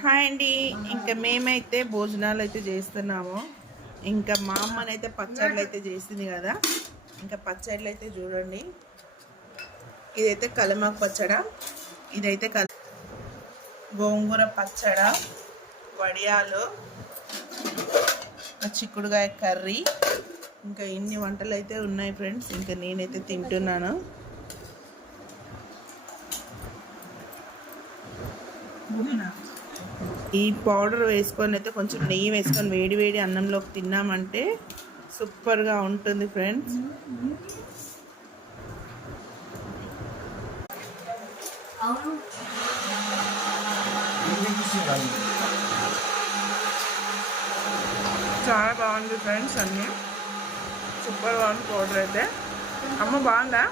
Hi అండి. ఇంకా మేమైతే భోజనాలు అయితే చేస్తున్నాము. ఇంకా మా అమ్మనైతే పచ్చళ్ళు అయితే చేసింది కదా. ఇంకా పచ్చళ్ళు అయితే చూడండి. ఇదైతే కలమాకు పచ్చడ, ఇదైతే గోంగూర పచ్చడ, వడియాలు, చిక్కుడుగాయ కర్రీ, ఇంకా ఇన్ని వంటలు అయితే ఉన్నాయి ఫ్రెండ్స్. ఇంకా నేనైతే తింటున్నాను. ఈ పౌడర్ వేసుకొని అయితే కొంచెం నెయ్యి వేసుకొని వేడి వేడి అన్నంలోకి తిన్నామంటే సూపర్గా ఉంటుంది ఫ్రెండ్స్. చాలా బాగుంది ఫ్రెండ్స్, అన్నీ సూపర్గా ఉంది పౌడర్ అయితే. అమ్మ బాగుందా?